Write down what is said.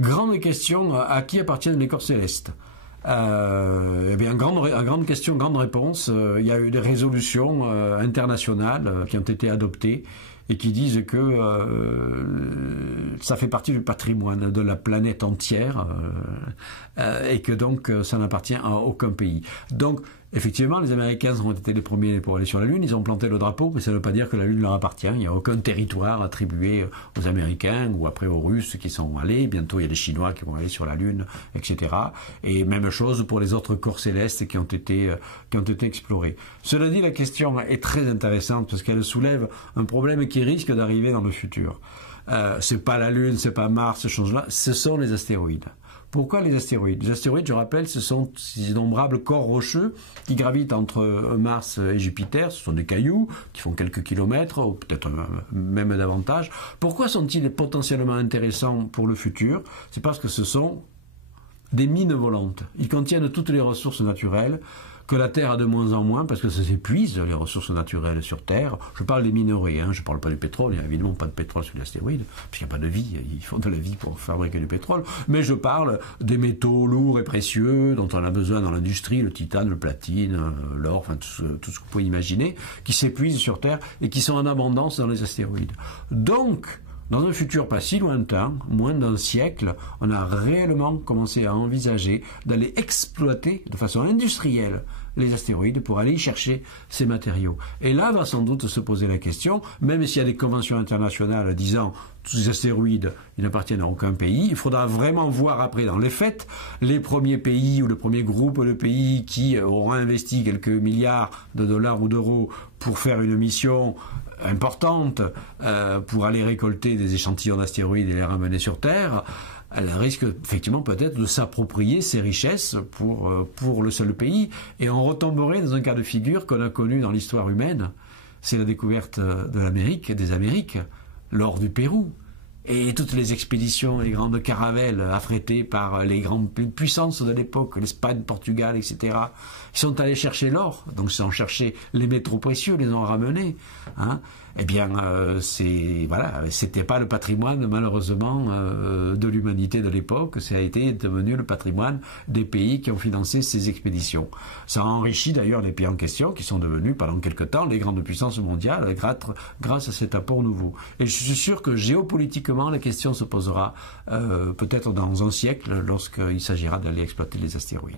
Grande question, à qui appartiennent les corps célestes? Eh bien, grande question, grande réponse. Il y a eu des résolutions internationales qui ont été adoptées et qui disent que ça fait partie du patrimoine de la planète entière et que donc ça n'appartient à aucun pays. Donc, effectivement, les Américains ont été les premiers pour aller sur la Lune, ils ont planté le drapeau, mais ça ne veut pas dire que la Lune leur appartient. Il n'y a aucun territoire attribué aux Américains ou après aux Russes qui sont allés. Bientôt, il y a des Chinois qui vont aller sur la Lune, etc. Et même chose pour les autres corps célestes qui ont été explorés. Cela dit, la question est très intéressante parce qu'elle soulève un problème qui risque d'arriver dans le futur. C'est pas la Lune, c'est pas Mars, ces choses-là, ce sont les astéroïdes. Pourquoi les astéroïdes? Les astéroïdes, je rappelle, ce sont ces innombrables corps rocheux qui gravitent entre Mars et Jupiter. Ce sont des cailloux qui font quelques kilomètres, ou peut-être même davantage. Pourquoi sont-ils potentiellement intéressants pour le futur? C'est parce que ce sont des mines volantes. Ils contiennent toutes les ressources naturelles que la Terre a de moins en moins, parce que ça s'épuise, les ressources naturelles sur Terre. Je parle des minerais, je ne parle pas du pétrole, il n'y a évidemment pas de pétrole sur les astéroïdes, puisqu'il n'y a pas de vie, il faut de la vie pour fabriquer du pétrole, mais je parle des métaux lourds et précieux dont on a besoin dans l'industrie, le titane, le platine, l'or, enfin tout ce que vous pouvez imaginer, qui s'épuisent sur Terre et qui sont en abondance dans les astéroïdes. Donc, dans un futur pas si lointain, moins d'un siècle, on a réellement commencé à envisager d'aller exploiter de façon industrielle les astéroïdes pour aller y chercher ces matériaux. Et là va sans doute se poser la question, même s'il y a des conventions internationales disant tous ces astéroïdes, ils n'appartiennent à aucun pays, il faudra vraiment voir après dans les faits les premiers pays ou le premier groupe de pays qui auront investi quelques milliards de dollars ou d'euros pour faire une mission importante pour aller récolter des échantillons d'astéroïdes et les ramener sur Terre. Elle risque effectivement peut-être de s'approprier ces richesses pour le seul pays, et on retomberait dans un cas de figure qu'on a connu dans l'histoire humaine, c'est la découverte de l'Amérique, des Amériques, l'or du Pérou, et toutes les expéditions, les grandes caravelles affrétées par les grandes puissances de l'époque, l'Espagne, Portugal, etc. Ils sont allés chercher l'or, donc ils ont cherché les métaux précieux, les ont ramenés. Eh bien, c'était pas le patrimoine malheureusement de l'humanité de l'époque, ça a été devenu le patrimoine des pays qui ont financé ces expéditions. Ça a enrichi d'ailleurs les pays en question, qui sont devenus pendant quelque temps les grandes puissances mondiales grâce à cet apport nouveau. Et je suis sûr que géopolitiquement, la question se posera peut-être dans un siècle lorsqu'il s'agira d'aller exploiter les astéroïdes.